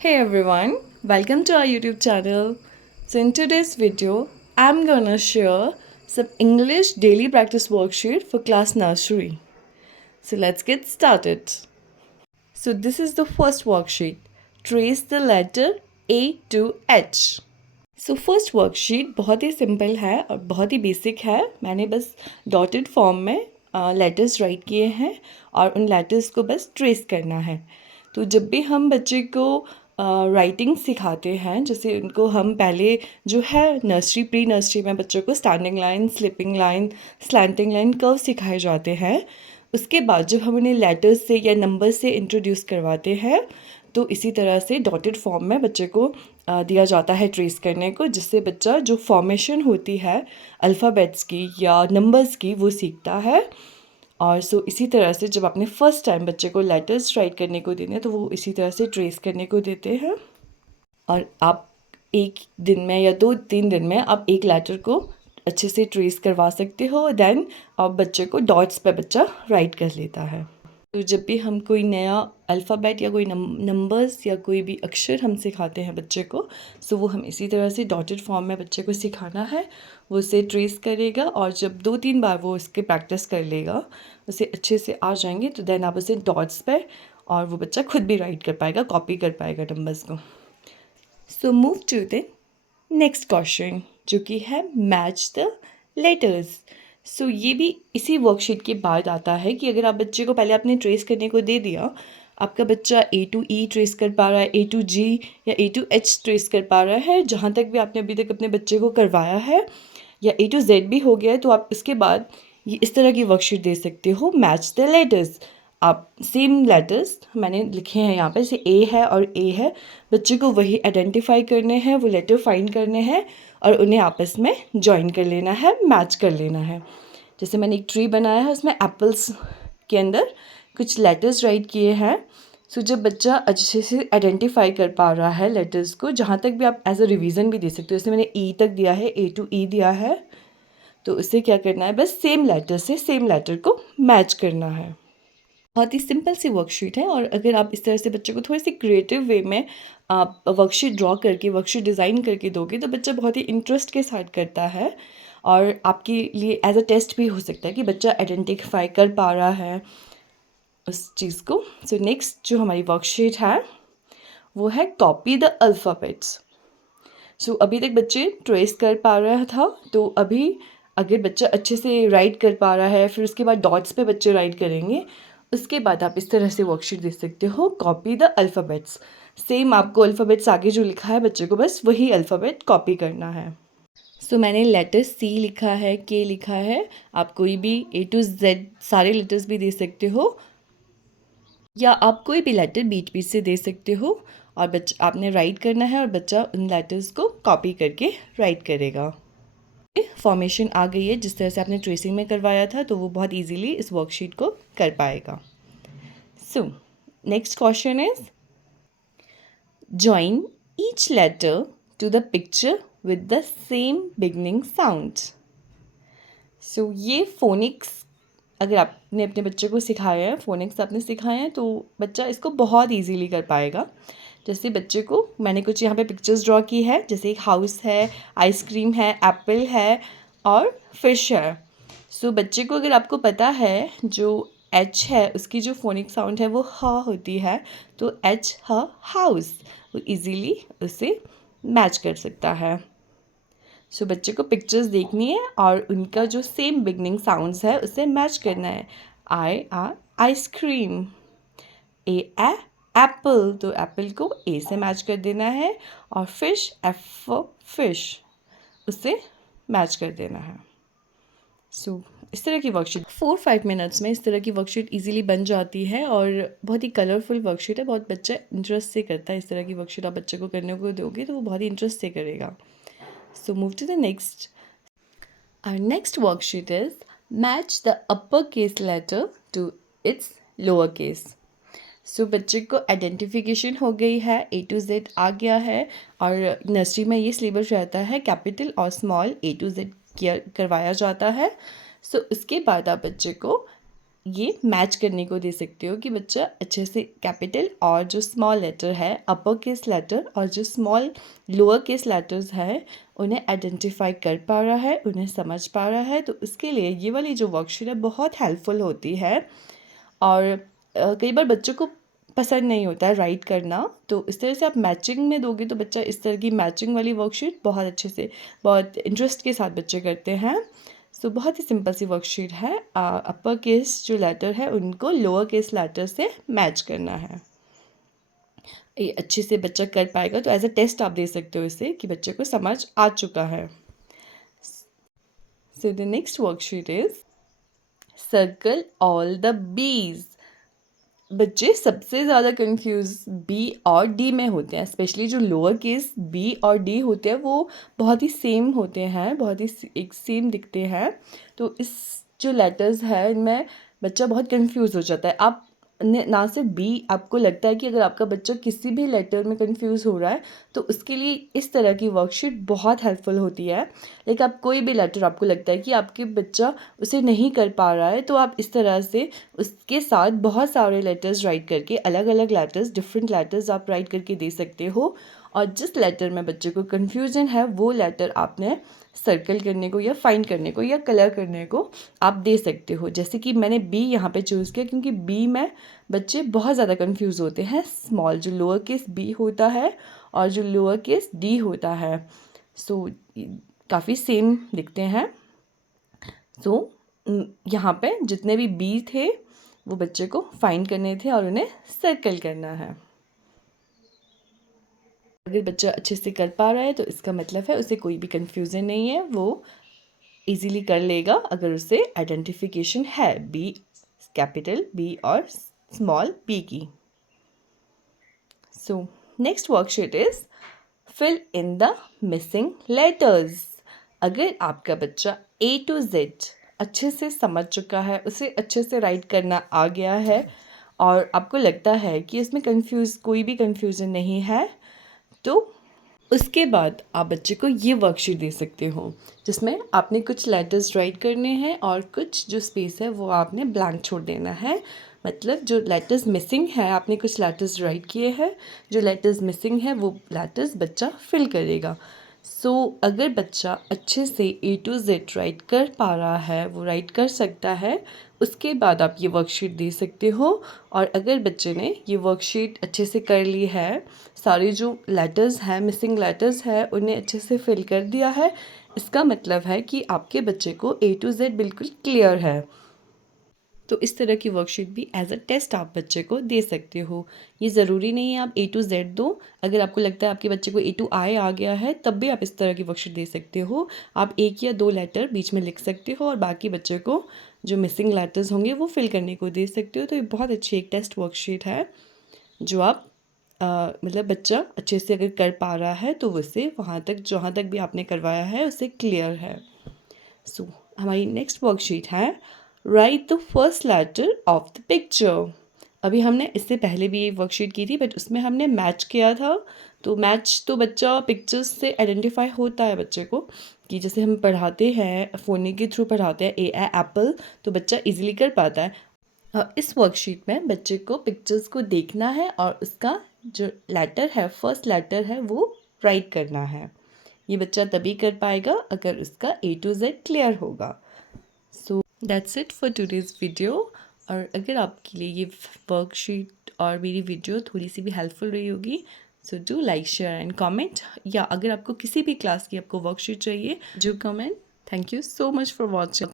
Hey everyone, welcome to our YouTube channel. So in today's video, I'm gonna share some English daily practice worksheet for class nursery. So let's get started. So this is the first worksheet. Trace the letter A to H. So first worksheet बहुत ही simple है और बहुत ही basic है. मैंने बस dotted form में letters right किए हैं और उन लेटर्स को बस ट्रेस करना है. तो जब भी हम बच्चे को राइटिंग सिखाते हैं, जैसे उनको हम पहले जो है नर्सरी प्री नर्सरी में बच्चों को standing line, slipping line, slanting line, curve सिखाए जाते हैं. उसके बाद जब हम उन्हें लेटर्स से या नंबर से इंट्रोड्यूस करवाते हैं तो इसी तरह से डॉटेड फॉर्म में बच्चे को दिया जाता है ट्रेस करने को, जिससे बच्चा जो फॉर्मेशन होती है अल्फ़ाबेट्स की या नंबर्स की वो सीखता है. और इसी तरह से जब आपने फ़र्स्ट टाइम बच्चे को लेटर्स राइट करने को देने तो वो इसी तरह से ट्रेस करने को देते हैं. और आप एक दिन में या 2-3 दिन में आप एक लेटर को अच्छे से ट्रेस करवा सकते हो. देन आप बच्चे को डॉट्स पे बच्चा राइट कर लेता है. तो जब भी हम कोई नया अल्फ़ाबेट या कोई नंबर्स या कोई भी अक्षर हम सिखाते हैं बच्चे को, वो हम इसी तरह से डॉटेड फॉर्म में बच्चे को सिखाना है. वो उसे ट्रेस करेगा और जब 2-3 बार वो उसकी प्रैक्टिस कर लेगा, उसे अच्छे से आ जाएंगे, तो देन आप उसे डॉट्स पे और वो बच्चा खुद भी राइट कर पाएगा, कॉपी कर पाएगा नंबर्स को. So move to the next question, जो कि है मैच द लेटर्स. ये भी इसी वर्कशीट के बाद आता है कि अगर आप बच्चे को पहले आपने ट्रेस करने को दे दिया, आपका बच्चा A to E ट्रेस कर पा रहा है, A to G या A to H ट्रेस कर पा रहा है, जहाँ तक भी आपने अभी तक अपने बच्चे को करवाया है, या A to Z भी हो गया है, तो आप इसके बाद ये इस तरह की वर्कशीट दे सकते हो. Match the letters. आप सेम लेटर्स मैंने लिखे हैं यहाँ पे, जैसे A है और A है, बच्चे को वही आइडेंटिफाई करने हैं, वो लेटर फाइंड करने हैं और उन्हें आपस में जॉइन कर लेना है, मैच कर लेना है. जैसे मैंने एक ट्री बनाया है, उसमें एप्पल्स के अंदर कुछ लेटर्स राइट किए हैं. जब बच्चा अच्छे से आइडेंटिफाई कर पा रहा है लेटर्स को, जहाँ तक भी आप एज अ रिवीजन भी दे सकते हो. जैसे मैंने E तक दिया है, A to E दिया है, तो उसे क्या करना है, बस सेम लेटर से सेम लेटर को मैच करना है. बहुत ही सिंपल सी वर्कशीट है. और अगर आप इस तरह से बच्चे को थोड़ी सी क्रिएटिव वे में आप वर्कशीट ड्रॉ करके, वर्कशीट डिज़ाइन करके दोगे, तो बच्चा बहुत ही इंटरेस्ट के साथ करता है और आपके लिए एज अ टेस्ट भी हो सकता है कि बच्चा आइडेंटिफाई कर पा रहा है उस चीज़ को. नेक्स्ट जो हमारी वर्कशीट है वो है कॉपी द अल्फ़ाबेट्स. अभी तक बच्चे ट्रेस कर पा रहा था, तो अभी अगर बच्चा अच्छे से राइट कर पा रहा है, फिर उसके बाद डॉट्स पे बच्चे राइट करेंगे. उसके बाद आप इस तरह से वर्कशीट दे सकते हो, कॉपी द अल्फ़ाबेट्स. सेम आपको अल्फ़ाबेट्स आगे जो लिखा है बच्चे को बस वही अल्फ़ाबेट कॉपी करना है. मैंने लेटर C लिखा है, K लिखा है. आप कोई भी A to Z सारे लेटर्स भी दे सकते हो, या आप कोई भी लेटर बीच बीच से दे सकते हो. और बच्चा आपने राइट करना है और बच्चा उन लेटर्स को कॉपी करके राइट करेगा. फॉर्मेशन आ गई है जिस तरह से आपने ट्रेसिंग में करवाया था, तो वो बहुत इजीली इस वर्कशीट को कर पाएगा. Next question is join each letter to the picture with the same beginning sound. ये फोनिक्स अगर आपने अपने बच्चे को सिखाया है, फोनिक्स आपने सिखाया है, तो बच्चा इसको बहुत इजीली कर पाएगा. जैसे बच्चे को मैंने कुछ यहाँ पे पिक्चर्स ड्रॉ की है, जैसे एक हाउस है, आइसक्रीम है, एप्पल है और फिश है. बच्चे को अगर आपको पता है जो H है उसकी जो फोनिक साउंड है वो ह होती है, तो H ह हाउस, वो इजीली उसे मैच कर सकता है. बच्चे को पिक्चर्स देखनी है और उनका जो सेम बिगनिंग साउंड्स है उसे मैच करना है. I R ice cream, A Apple, तो एप्पल को A से मैच कर देना है, और फिश F फिश, उसे मैच कर देना है. इस तरह की वर्कशीट 4-5 मिनट्स में इस तरह की वर्कशीट इजीली बन जाती है और बहुत ही कलरफुल वर्कशीट है. बहुत बच्चा इंटरेस्ट से करता है. इस तरह की वर्कशीट आप बच्चे को करने को दोगे तो वो बहुत ही इंटरेस्ट से करेगा. Move to the next. Our next worksheet is match the uppercase letter to its lowercase. बच्चे को आइडेंटिफिकेशन हो गई है, A to Z आ गया है, और नर्सरी में ये सिलेबस रहता है कैपिटल और स्मॉल A to Z किया करवाया जाता है. उसके बाद आप बच्चे को ये मैच करने को दे सकते हो कि बच्चा अच्छे से कैपिटल और जो स्मॉल लेटर है अपर केस लेटर और जो स्मॉल लोअर केस लेटर्स है उन्हें आइडेंटिफाई कर पा रहा है, उन्हें समझ पा रहा है। तो इसके लिए ये वाली जो वर्कशीट है बहुत हेल्पफुल होती है। और कई बार बच्चों को पसंद नहीं होता है राइट करना, तो इस तरह से आप मैचिंग में दोगे तो बच्चा इस तरह की मैचिंग वाली वर्कशीट बहुत अच्छे से, बहुत इंटरेस्ट के साथ बच्चे करते हैं। सो बहुत ही सिंपल सी वर्कशीट है। अपर केस जो लेटर है उनको लोअर केस लेटर से मैच करना है। ये अच्छे से बच्चा कर पाएगा, तो एज अ टेस्ट आप दे सकते हो इसे कि बच्चे को समझ आ चुका है। So the next worksheet is circle all the bees. बच्चे सबसे ज़्यादा कंफ्यूज बी और डी में होते हैं, स्पेशली जो लोअर केस बी और डी होते हैं वो बहुत ही सेम होते हैं, बहुत ही एक सेम दिखते हैं। तो इस जो लेटर्स है इनमें बच्चा बहुत कंफ्यूज हो जाता है। आप ना सिर्फ बी, आपको लगता है कि अगर आपका बच्चा किसी भी लेटर में कंफ्यूज हो रहा है तो उसके लिए इस तरह की वर्कशीट बहुत हेल्पफुल होती है। लाइक आप कोई भी लेटर आपको लगता है कि आपके बच्चा उसे नहीं कर पा रहा है, तो आप इस तरह से उसके साथ बहुत सारे लेटर्स राइट करके, अलग अलग लेटर्स, डिफरेंट लेटर्स आप राइट करके दे सकते हो। और जिस लेटर में बच्चे को कन्फ्यूजन है वो लेटर आपने सर्कल करने को या फाइंड करने को या कलर करने को आप दे सकते हो। जैसे कि मैंने बी यहाँ पे चूज़ किया क्योंकि बी में बच्चे बहुत ज़्यादा कंफ्यूज होते हैं। स्मॉल जो लोअर केस बी होता है और जो लोअर केस डी होता है, सो काफ़ी सेम दिखते हैं। सो यहाँ पे जितने भी बी थे वो बच्चे को फाइंड करने थे और उन्हें सर्कल करना है। अगर बच्चा अच्छे से कर पा रहा है तो इसका मतलब है उसे कोई भी कंफ्यूजन नहीं है, वो इजीली कर लेगा अगर उसे आइडेंटिफिकेशन है बी, कैपिटल बी और स्मॉल पी की। So next worksheet is fill in the missing letters. अगर आपका बच्चा ए टू जेड अच्छे से समझ चुका है, उसे अच्छे से राइट करना आ गया है और आपको लगता है कि इसमें कोई भी कंफ्यूजन नहीं है, तो उसके बाद आप बच्चे को ये वर्कशीट दे सकते हो जिसमें आपने कुछ लेटर्स राइट करने हैं और कुछ जो स्पेस है वो आपने ब्लैंक छोड़ देना है। मतलब जो लेटर्स मिसिंग है, आपने कुछ लेटर्स राइट किए हैं, जो लेटर्स मिसिंग है वो लेटर्स बच्चा फिल करेगा। सो अगर बच्चा अच्छे से ए टू जेड राइट कर पा रहा है, वो राइट कर सकता है, उसके बाद आप ये वर्कशीट दे सकते हो। और अगर बच्चे ने ये वर्कशीट अच्छे से कर ली है, सारे जो लेटर्स हैं, मिसिंग लेटर्स हैं, उन्हें अच्छे से फिल कर दिया है, इसका मतलब है कि आपके बच्चे को ए टू जेड बिल्कुल क्लियर है। तो इस तरह की वर्कशीट भी एज अ टेस्ट आप बच्चे को दे सकते हो। ये ज़रूरी नहीं है आप ए टू जेड दो। अगर आपको लगता है आपके बच्चे को ए टू आई आ गया है तब भी आप इस तरह की वर्कशीट दे सकते हो। आप एक या दो लेटर बीच में लिख सकते हो और बाकी बच्चे को जो मिसिंग लेटर्स होंगे वो फिल करने को दे सकते हो। तो ये बहुत अच्छी एक टेस्ट वर्कशीट है जो आप मतलब बच्चा अच्छे से अगर कर पा रहा है तो उसे वहाँ तक, जहाँ तक भी आपने करवाया है, उसे क्लियर है। सो हमारी नेक्स्ट वर्कशीट है write the first letter of the picture. अभी हमने इससे पहले भी ये वर्कशीट की थी बट उसमें हमने मैच किया था। तो मैच तो बच्चा पिक्चर्स से आइडेंटिफाई होता है बच्चे को, कि जैसे हम पढ़ाते हैं, फ़ोन के थ्रू पढ़ाते हैं ए एप्पल, तो बच्चा इजीली कर पाता है। इस वर्कशीट में बच्चे को पिक्चर्स को देखना है और उसका जो लेटर है, फर्स्ट लेटर है, वो राइट करना है। ये बच्चा तभी कर पाएगा अगर उसका ए टू जेड क्लियर होगा। So that's it for today's video. और अगर आपके लिए ये वर्कशीट और मेरी वीडियो थोड़ी सी भी हेल्पफुल रही होगी, so do like, share and comment. या अगर आपको किसी भी क्लास की आपको वर्कशीट चाहिए, do comment. Thank you so much for watching.